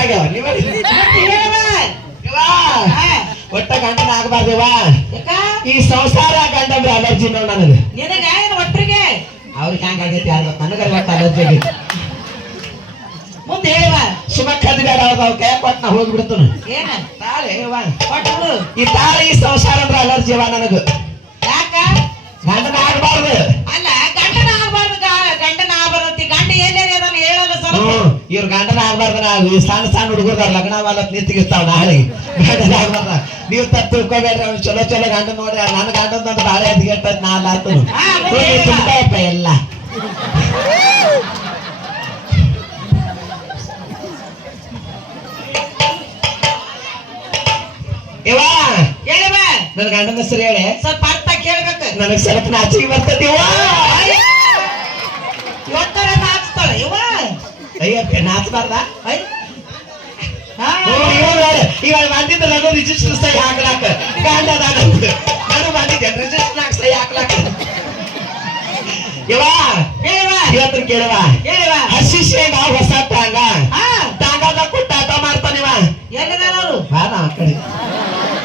ಆಗ್ಯಾವ ನೀವ ಒಟ್ಟ ಗಂಡನ ಆಗ್ಬಾರ್ದೇವ ಈ ಸಂಸಾರ ಗಂಡಂದ್ರ ಅಲರ್ಜಿ ನೋಡ್ ನನಗೆ. ನಿನಗ ಏನು ಒಟ್ಟರಿಗೆ ಅವ್ರಿಗೆ ಹ್ಯಾಂಗ ಆಗೈತಿ ನನಗ ಅಲರ್ಜಿ ಮುಂದ ಮುಂದೆ ಹೇಳುವ ಸುಮಕ್ ಹದಿನಾರು ಅವ್ರ ಅವ್ರ ಏನ? ಈ ತಾಳೆ ಈ ಸಂಸಾರ ಅಂದ್ರ ಅಲರ್ಜಿ ಅವ ನನಗ? ಗಂಡನ ಆಗ್ಬಾರ್ದನ ಈ ಸಣ್ಣ ಸಣ್ಣ ಹುಡುಗರ ಲಗ್ನ ವಾಲತ್ ನಿಂತಿಗಿರ್ತಾವ ನಾಳೆ ಗಂಡನ ಆಗ್ಬಾರ್ದ ನೀವು ತಪ್ಪು ತಿಳ್ಕೊಬೇಡ್ರಿ ಅವ್ನು ಚಲೋ ಚಲೋ ಗಂಡ ನೋಡ್ರಿ ನನ್ನ ಗಂಡ ಬಾಳೆ ಅದ್ಗೆಟ್ಟ ನಾ ಹೇಳುವ. ತುಂಬಪ್ಪ ಎಲ್ಲ. ಇವ ಹೇಳುವ ನನ್ನ ಗಂಡನ ಹೆಸರು ಹೇಳಿ. ಸ್ವಲ್ಪ ಅರ್ಥ ಕೇಳ್ಬೇಕು. ನನಗ್ ಸ್ವಲ್ಪ ನಾಚಿಗೆ ಬರ್ತದೆ ಇವ ಒತ್ತರ ನಾಚ್ತಾಳೆ ಇವ ಅಯ್ಯಪ್ಪ ನಾಚಬಾರ್ದ. ಇವಾಗ ಬಂದಿದ್ದ ನಾನು ರಿಜಿಸ್ಟರ್ ಸಹಿ ಹಾಕ್ಲಾಕ. ಕಾಂಡದಾಗ ನಾನು ಬಂದಿದ್ದೆ ರಿಜಿಸ್ಟರ್ ಸಹಿ ಹಾಕ್ಲಾಕ. ಇವ ಇವತ್ತು ಕೇಳುವ ಹಸಿ ಶೇಂಗಾ ಹೊಸ ತಾಂಗ. ಹಾ. ಟಾಂಗದ ಕೊಟ್ಟ ಆಟ ಮಾಡ್ತಾನಿವ ಎಲ್ಲಿದಾರ ಬಾ ನಾ ಕಡೆ.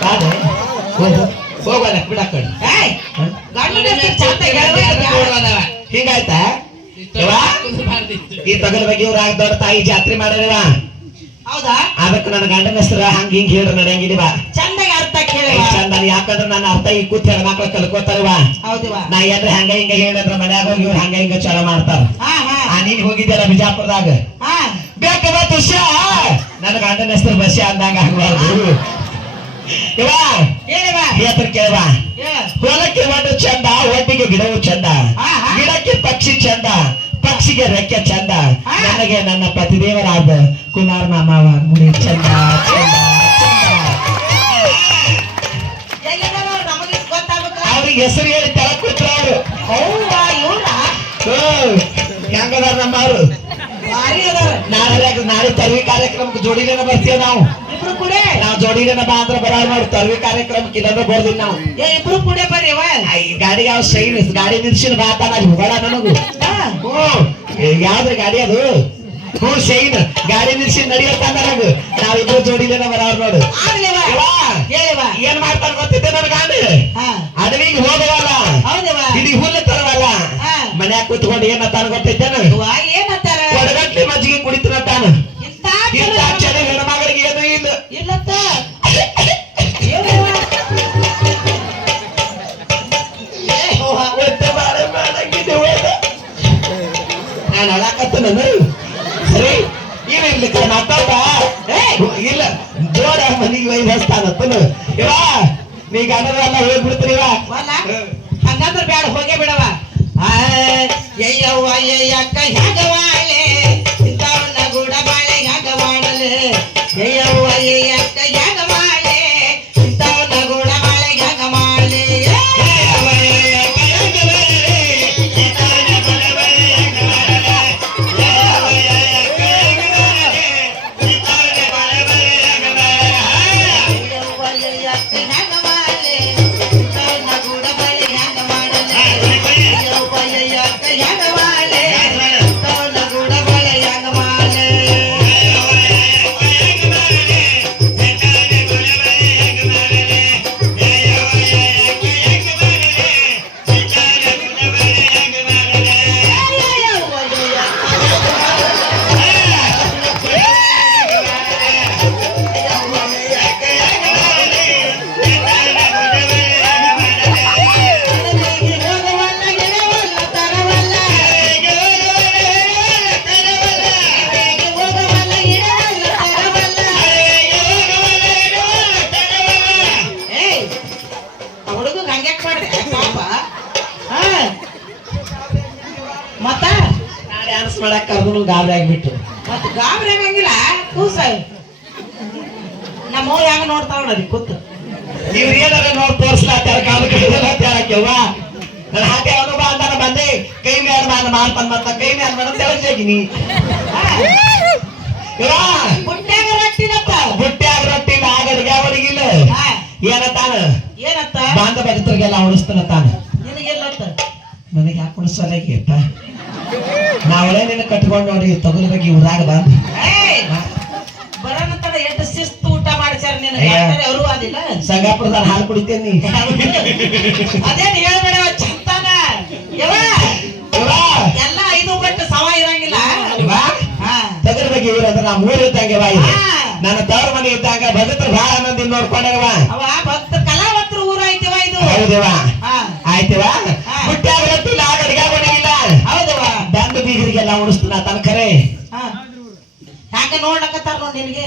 ಬಾದೆ ಹೋಗು. ಹೋಗೋಣ ಬಿಡ ಕಡೆ. ಹಿಂಗಾಯ್ತಾ? ಈ ತಗಲ್ ಬಗ್ಗೆ ಇವ್ರ ದೊಡ್ಡ ತಾಯಿ ಜಾತ್ರೆ ಮಾಡ್ಯಾರಿವ ಹೌದಾ? ಅದಕ್ಕೆ ನನ್ನ ಗಂಡನ ಹೆಸರು ಹಂಗ ಹಿಂಗ್ ಹೇಳ್ರ ನಡೆಯಂಗಿಲ್ಲ ಚಂದಾಗ ಅರ್ಥ ಕೇಳಿ ಚಂದ ಯಾಕಂದ್ರೆ ನನ್ನ ಅರ್ಥ ಈ ಕೂತ್ ಹೆಣ್ಮಕ್ಳು ಕಲ್ಕೋತಾರವ ನಾ ಏನ್ರ ಹಂಗ ಹಿಂಗ ಹೇಳಿದ್ರ ಮನ್ಯಾಗ ಹೋಗಿ ಇವ್ರು ಹಂಗ ಹಿಂಗ ಚಲೋ ಮಾಡ್ತಾರ. ಹಾ ಹಾ. ಆ ನೀನ್ ಹೋಗಿದ್ದಲ್ಲ ಬಿಜಾಪುರದಾಗ? ನನ್ ಬೇಕದ ತುಷ ನನ್ನ ಗಂಡನ ಹೆಸರು ಬಸ್ಸಿ ಅಂದಾಗ ಆಗ್ಬಾರ್ದು. ಹೊಲಕ್ಕೆ ಒಟ್ಟು ಚಂದ ಒಟ್ಟಿಗೆ ಗಿಡವು ಚಂದ. ಗಿಡಕ್ಕೆ ಪಕ್ಷಿ ಚಂದ. ಪಕ್ಷಿಗೆ ರೆಕ್ಕೆ ಚಂದ. ನನಗೆ ನನ್ನ ಪತಿದೇವರಾದ ಕುಮಾರ್ನ ಮಾಮವ ಮುಡಿ ಚಂದ ಅವ್ರಿಗೆ ಹೆಸರು ಹೇಳಿ ಕೂತ್ರ ಅವರು. ಹೌದ ಇವ್ರ? ಹೆಂಗದಾರ ನಮ್ಮವ್ರು ಭಾರಿ ಅದ ನಾಳೆ ನಾಳೆ ತರ್ವಿ ಕಾರ್ಯಕ್ರಮಕ್ಕೆ ಜೋಡಿನ ಬರ್ತೀವಿ ನಾವು? ಇಬ್ರು ಕೂಡ? ನಾವು ಜೋಡಿನ ಬಾ ಅಂದ್ರೆ ಬರ ನೋಡಿ ತರ್ವಿ ಕಾರ್ಯಕ್ರಮಕ್ಕೆ ಇಲ್ಲಂದ್ರೆ ಬರ್ದಿಲ್ಲ ನಾವು. ಏ ಇಬ್ರು ಕೂಡ ಬರ್ರಿ ಅವ ಈ ಗಾಡಿಗೆ ಯಾವ ಶೈನ್ ಗಾಡಿ ನಿಲ್ಸಿನ ಬಾತಾನ ಅಲ್ಲಿ ಹೋಗೋಣ ನನಗೂ. ಹಾ. ಹ್ಮ್ ಏ, ಯಾವ್ದ್ರಿ ಗಾಡಿ ಅದು? ಹ್ಞೂ ಶೈನ್. ಗಾಡಿ ನಿಲ್ಸಿ ನಡಿಯತ್ತ ನನಗ. ನಾವಿಬ್ರು ಜೋಡಿಲೇನ ಬರವ್ರ ನೋಡು ಏನ್ ಮಾಡ್ತಾರ ಗೊತ್ತಿದ್ದೆ ನನ್ ಗಾಡಿ? ಅಡವಿಗೆ ಹೋದವಲ್ಲ? ಹೌದವ ಇಡೀ ಹುಲ್ಲು ತರವಲ್ಲ. ಮನ್ಯಾಗ ಕೂತ್ಕೊಂಡು ಏನತ್ತಾನ ಗೊತ್ತಿದ್ದೇನ ಇವ ನಾನು ಸರಿ ಇವ ಇರ್ಲಿಕ್ಕ ಮಾತಾಡ ಇಲ್ಲ ಜೋರ ಮನಿಗೆ ಒಯ್ದು ಹಸ್ತಾನತ್ತನು ಇವ ನೀ ಗಂಡನೆಲ್ಲ ಹೋಗ್ಬಿಡ್ತೀರಿ ಹಂಗಂದ್ರೆ ಬೇಡ ಹೋಗೇ ಬಿಡವ. ಅಯ್ಯವ್ವ ಅಯ್ಯಕ್ಕ ಹೆಂಗ ಬಾಳೆ ಇಂಥವನ್ನ ಗೂಡ ಬಾಳೆ ಹೆಂಗ ಮಾಡಲೆ ಅಯ್ಯವ್ವ ಅಯ್ಯಕ್ಕ ಕರ್ದು ಗಾಬರಿ ಆಗ್ಬಿಟ್ಟು ಮತ್ತೆ ಗಾಬರಿ ಆಗಂಗಿಲ್ಲ ಕೂಸ. ನಮ್ಮ ಅವ್ವ ಹೆಂಗ ನೋಡ್ತಾವ ನೋಡಿ ಕೂತು. ಇವ್ರ ಏನಾರ ನೋಡಿ ತೋರಿಸ್ಲಾತ್ಯಾರ ಕಾಲು ಕೈದಲ್ಲಾತ್ಯಾರಕ್ಕೆವ್ವ ನನ್ನ ಹಾಗೆ ಅನುಭವ ಅಂತಾನ ಬಂದೆ. ಕೈ ಮೇಲೆ ನಾನು ಮಾಡ್ತಾನ ಮತ್ತ ಕೈ ಮೇಲೆ ಮಾಡ ತೆಳಜಾಗಿನಿ ಪುಟ್ಟ್ಯಾಗ ರೊಟ್ಟಿನತ್ತ ಬುಟ್ಟ್ಯಾಗ ರೊಟ್ಟಿ ಆಗ ಅಡ್ಗೆ ಅವರಿಗಿಲ್ಲ. ಏನತ್ತಾನ? ಏನತ್ತ? ಬಾಂಧ ಭಕ್ತರಿಗೆಲ್ಲ ಉಣಿಸ್ತಾನ ತಾನ. ನಿನಗೆಲ್ಲತ್ತ ನನಗೆ ಯಾಕೆ ಉಣಿಸೋಲಾಗಿಪ್ಪ ನಾವಳೆ ನಿನ್ನ ಕಟ್ಕೊಂಡು ನೋಡಿ ತಗಲ ಬಗ್ಗೆ ಊರಾಗ ಬಂದ್ ಬರೋಣಂತದ ಎಷ್ಟು ಶಿಸ್ತು ಊಟ ಮಾಡಿಸ್ಯಾರ ನೀನು. ಅವರು ಅದಿಲ್ಲ. ಸಂಗಾಪುರದಾಗ ಹಾಲು ಕುಡಿತೇನಿ ಅದೇನ್ ಹೇಳ್ಬೇಡ ಚಂತಾನ ಎಲ್ಲ ಐದು ಬಟ್ಟು ಸಮ ಇರಂಗಿಲ್ಲ. ತಗರ ಬಗ್ಗೆ ಇರೋದು ನಾ ಮೂರು ಇದ್ದಂಗೆ ಬಾ. ನನ್ನ ತವರ ಮನೆ ಇದ್ದಾಗ ಭಗತ್ರ ಬಹಳ ಅನ್ನೋದು ನೋಡ್ಕೊಂಡವ ಭಕ್ತ ಕಲಾವತ್ರ ಊರ ಐತಿವ ಇದು. ಹೌದವ ಆಯ್ತವ ಬೀಗರಿಗೆಲ್ಲ ಉಡಿಸ್ತಾನ ತನ್ನ ಕರೆ. ಯಾಕೆ ನೋಡ್ಲಕತ್ತಾರ ನೋಡ್ ನಿನ್ಗೆ?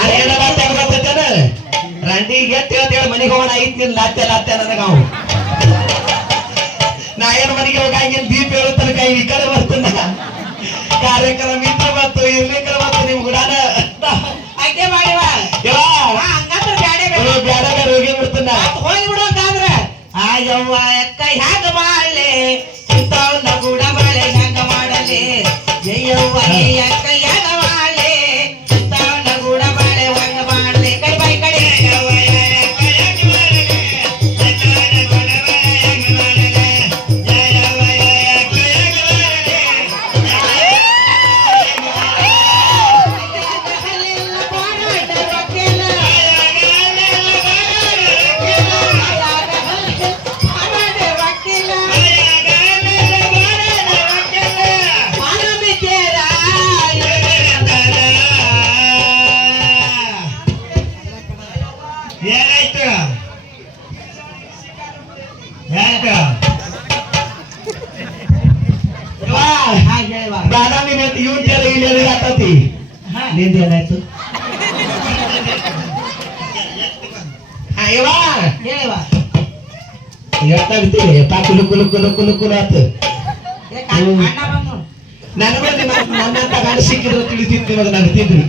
ಅದೇನಲ್ಲ ತೆಗ್ದತ್ತೇನ ರಂಡಿಗೆ ಎತ್ತ ಹೇಳ್ತೇಳಿ ಮನೆಗೆ ಹೋಗೋಣ ಐತ್ ನಿನ್ ಲಾತ್ಯ ಲಾತ್ತೆ ನನಗ ಅವು. ನಾ ಏನ್ ಮನೆಗೆ ಹೋಗಂಗಿಲ್ಲ ದೀಪ ಹೇಳುತ್ತಾನ ಕೈ ಈ ಕಡೆ ಬರ್ತಾನ. ಕಾರ್ಯಕ್ರಮ ಇದ್ರ ಬಂತು ಇರ್ಲಿಕ್ಕರ ಬಂತು ನಿಮ್ ಗುಡಾನ. ಆಯ್ಕೆ ಮಾಡಿವ ಹಂಗಂದ್ರ ಬ್ಯಾಡೆ ಬೇಡ. ಬ್ಯಾಡ ಹೋಗಿ ಬಿಡ್ತಾನ. ಹೋಗಿ ಬಿಡೋದಾದ್ರ ಆಯವ್ವ ಅಕ್ಕ ಹ್ಯಾಂಗ ಇವ್ನ್ ಜರ ಇಲ್ಲಿ ಆತತಿ ನಿಂದ ಏನಾಯ್ತು ಹಾ, ಯವ್ವಾ, ಎಷ್ಟಾಗ್ತೀವಿ ಎತ್ತಾ ಕುಲು ಕುಲು ಕುಲು ಕುಲು ಕುಲು ಆತು ನನಗೊಂದು ನನ್ನ ಗಂಡ ಸಿಕ್ಕಿದ್ರು ತಿಳಿತಿತ್ತು ಇವಾಗ ನಗ್ತಿದ್ರು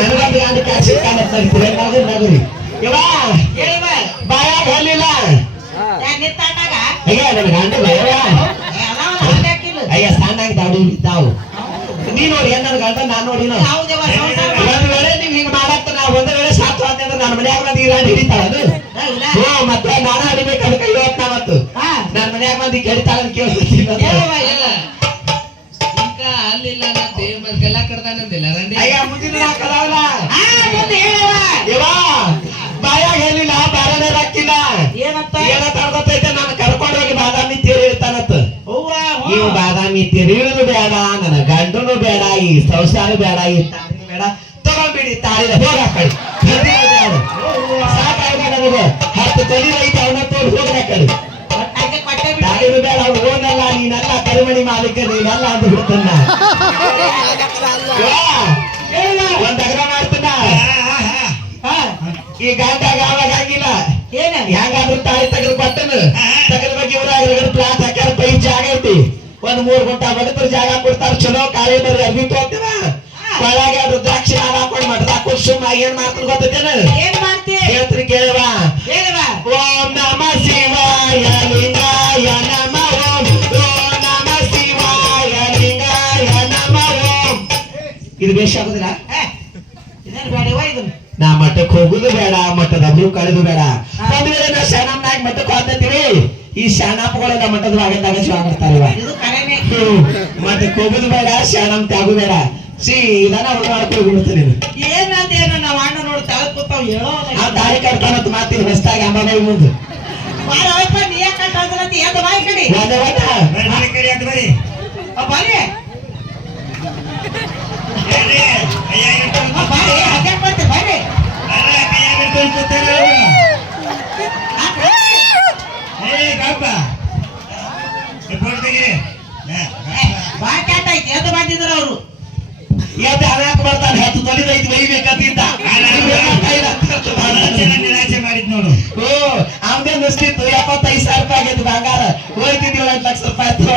ನನಗೊಂದು ಗಂಡ ಕಾರ್ ಸಿಕ್ಕಾನ ನಗ್ತಿದ್ರೆ ನಗು ನಗುರಿ ಯವ್ವಾ ಬಾಯಾಗ ಹಲ್ಲಿಲ್ಲ ಅಯ್ಯ ನನ್ನ ಗಂಡ ಅಯ್ಯ ಸಣ್ಣಾಗಿ ದಾಡಿ ಇದ್ದಾವು ನೀ ನೋಡಿ ಏನ್ ನನ್ನ ಗಂಡ ನಾನ್ ನೋಡಿ ಒಂದ್ ವೇಳೆ ನೀವ್ ಹಿಂಗ್ ಮಾಡತ್ತ ನಾ ಒಂದ್ ವೇಳೆ ಸಾತು ಅಂತಂದ್ರೆ ನನ್ನ ಮನ್ಯಾಗ ಮಂದಿ ಇರಾಂಡ್ ಹಿಡಿತಾಳದು ಮತ್ತೆ ನಾನು ಕೈ ನನ್ನ ಮನ್ಯಾಗ ಮಂದಿ ಕೆಡಿತಾಳ ಅಂತ ಅಲ್ಲಿಲ್ಲ ಕಡ್ದಾನಂದಿಲ್ಲ ರಂಡಿ. ಅಯ್ಯ ಮುಂದಿನ ಹಾಕದವಲ್ಲ ಯವಾ ಬಾಯಾಗ ಹೇಳಿಲ್ಲ ಬಾರನೇ ಹಾಕಿಲ್ಲ ಏನಂತ? ಏನಂತ ತಡ್ಕೊತೈತೆ ನಾನು ಕರ್ಕೊಂಡೋಗಿ ಬಾದಾಮಿ ತೀರಿ ಇವು ಬಾದಾಮಿ ಬೇಡ, ನನ್ನ ಗಂಡನು ಬೇಡ, ಈ ಸಂಸಾರ ಬೇಡ, ಈ ಬೇಡ. ತಗೊಂಡ್ಬಿಡಿ ತಾಳಿದ ಬೇಡ ಸಾಕಾಗ ಹತ್ತು ತೊಲಿ ಐತೆ ಅವನ ತೋಡಿ ಹೋಗ್ರ ಆ ಕಡೆ. ಒಟ್ಟಾಗೆ ಕೊಟ್ಟೆ ಬಿಡು. ತಾಳಿನೂ ಬೇಡ ಓನಲ್ಲ, ನೀನಲ್ಲ, ಕರಿಮಣಿ ಮಾಲೀಕ, ನೀನಲ್ಲ ಅಂದು ಬಿಡ್ತಾನ ಚಲೋ ಬರ್ರಿ ಅರ್ಬಿ ತೋತೀವ ಒಳಗೆ ರುದ್ರಾಕ್ಷಿ ಹಾಕೊಂಡು ಮಠದ ಹಾಕೊಂಡ್ ಸುಮ್ಮ ಏನ್ ಮಾಡ್ತಾರೆ ಗೊತ್ತೇನ ಏನ್ ಮಾಡ್ತಿ ಹೇಳ್ತ್ರಿ ಕೇಳುವ. ಹೇಳುವ ಓಂ ನಮ ಶಿವಾಯ ಲಿಂಗಾಯ ನಮ ಓಂ. ಓಂ ನಮ ಶಿವಾಯ ಲಿಂಗಾಯ ನಮ ಓಂ. ಇದು ಬೇಷ ಆಗುದಿಲ್ಲ? ಇದನ್ನ. ನಾ ಮಠಕ್ಕೆ ಹೋಗುದು ಬೇಡ ಮಠದ ಅಬ್ರು ಕಳೆದು ಬೇಡ. ವೇಳೆ ನಾ ಶಾಣಮ್ನಾಗ ಮಠಕ್ಕೆ ಹೋಗ್ತೀವಿ ಈ ಶಾಣಪ್ಪಗಳೆಲ್ಲ ಮಠದ ಭಾಗದಾಗ ಶಿವ ಮಾಡ್ತಾರವ ಮತ್ತೆ ಹೋಗುದು ಬೇಡ ಶಾಣಂ ತಾಗು ಬೇಡ. ಸಿ ಇದನ್ನ ಅವ್ರು ಮಾಡ್ಕೊಂಡು ಬಿಡ್ತೀನಿ ನಾವ್ ಅಣ್ಣ ನೋಡಿ ಕೂತಾವ್ ಹೇಳೋ ಆ ದಾರಿ ಕಟ್ತಾನತ್ ಮಾತಿನ ಹೊಸ್ತಾಗಿ ಅಮ್ಮನ ಮುಂದೆ. ನೀ ಯಾಕೆ ಕಟ್ಟಂದ್ರತಿ ಎದ್ದು ಬಾಯಿ ಕಡಿ. ಒಂದ ಒಂದ ಅಂತ ಬರಿ ಆ, ಬಾರಿ.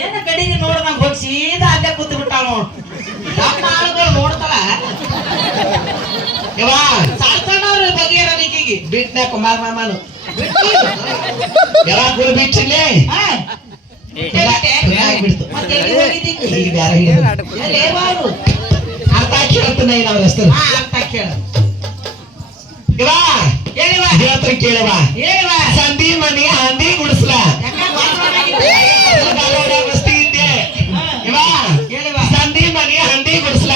ಏನ ಕಡಿಗೆ ನೋಡ ನಂಗೆ ಹೋಗಿ ಸೀದಾ ಅಲ್ಲೇ ಕೂತು ಬಿಟ್ಟಾವ ನಮ್ಮ ಆಳುಗಳು ನೋಡ್ತಾಳ ಯವ್ವಾ ಸಾಡ್ತಾನವ್ರ ಬಗೆಹರಲಿಕ್ಕಿಗೆ ಬಿಟ್ನ ಕುಮಾರ್ ಮಾಮನು ಯಾವ ಗುರು ಬಿಚ್ಚಿಲ್ಲೇ ಬಿಡ್ತು ಮತ್ತೆ ಎಲ್ಲಿ? ಈಗ. ಬಾರು? ಅರ್ಥ ಕೇಳ್ತಾನೆ ಅವ್ರ ಹೆಸರು ಅರ್ಥ ಅಂತ ಕೇಳ ಕೇಳವ ಹೇಳಿವ ಸಂಧಿ ಮನಿ ಹಂದಿ ಗುಡಿಸ್ಲ. ಸಂಧಿ ಮನಿ ಹಂದಿ ಗುಡಿಸ್ಲ.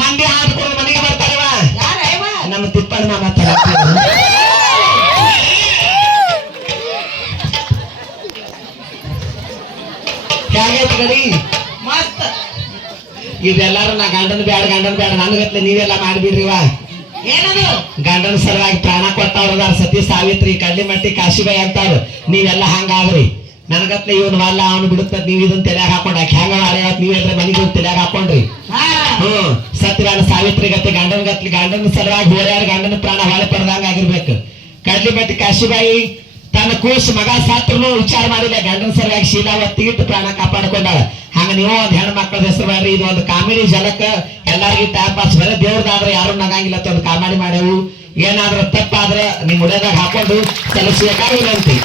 ಮಂದಿ ಹಾಡ್ಕೊಂಡು ಮನೆಗೆ ಬರ್ತಾರವ ಯಾರ ಇವ? ನಮ್ಮ ತಿಪ್ಪಣ್ಣ ಮಾತಾಡ್ತೀವಿ ಹೇಗೈತಿ ಗಡಿ? ಮಸ್ತ್. ಇದೆಲ್ಲಾರು ನಾ ಗಂಡನ ಬ್ಯಾಡ ಗಂಡನ ಬ್ಯಾಡ. ನನಗತ್ಲೆ ನೀವೆಲ್ಲ ಮಾಡ್ಬಿಡ್ರಿವಾ ಗಂಡನ ಸಲುವಾಗಿ ಪ್ರಾಣ ಕೊಟ್ಟವ್ರದಾರ ಸತಿ ಸಾವಿತ್ರಿ ಕಳ್ಳಿಮಟ್ಟಿ ಕಾಶಿಬಾಯಿ ಅಂತಾವ್ರು ನೀವೆಲ್ಲ ಹಂಗಾದ್ರಿ ನನಗತ್ಲೆ ಇವನ್ ವಲ್ಲ ಅವನು ಬಿಡುತ್ತ ನೀವ್ ಇದನ್ನ ತಲೆಯಾಗ ಹಾಕೊಂಡ ಹ್ಯಾಂಗ ಮಾಡ್ಯಾವತ್ ನೀವೇ ಮನೆಗೆ ಹೋಗಿ ತಲೆಯಾಗ ಹಾಕೊಂಡ್ರಿ. ಹ್ಮ್ ಸತ್ಯವಾದ ಸಾವಿತ್ರಿ ಗತಿ ಗಂಡನ ಗತ್ಲಿ ಗಂಡನ ಸಲುವಾಗಿ ಹೋರ್ಯಾರ ಗಂಡನ ಪ್ರಾಣ ಹೊಳೆ ಪಡೆದಂಗ ಆಗಿರ್ಬೇಕು. ಕಡ್ಲಿಮಟ್ಟಿ ಕಾಶಿಬಾಯಿ ತನ್ನ ಕೂಸು ಮಗ ಸತ್ರು ವಿಚಾರ ಮಾಡಿಲ್ಲ. ಗಂಡನ ಸಲುವಾಗಿ ಶೀಲಾವತ್ತಿ ಇಟ್ಟು ಪ್ರಾಣ ಕಾಪಾಡ್ಕೊಂಡಾಳ. ಹಂಗ ನೀವು ಒಂದ್ ಹೆಣ್ಣು ಮಕ್ಕಳ ಹೆಸರು ಮಾಡ್ರಿ ಇದು ಒಂದು ಕಾಮಿಡಿ ಜಲಕ್ಕ ಎಲ್ಲಾರ್ಗಿ ಟೈಮ್ ಪಾಸ್ ಬರೀ ದೇವ್ರದಾದ್ರೆ ಯಾರು ನಗಂಗಿಲ್ಲ ಒಂದು ಕಾಮಿಡಿ ಮಾಡ್ಯಾವು. ಏನಾದ್ರೂ ತಪ್ಪಾದ್ರೆ ನಿಮ್ ಉಡದಾಗ ಹಾಕೊಂಡು ತಲುಪಿಸಬೇಕಾಗಿರಂತಿ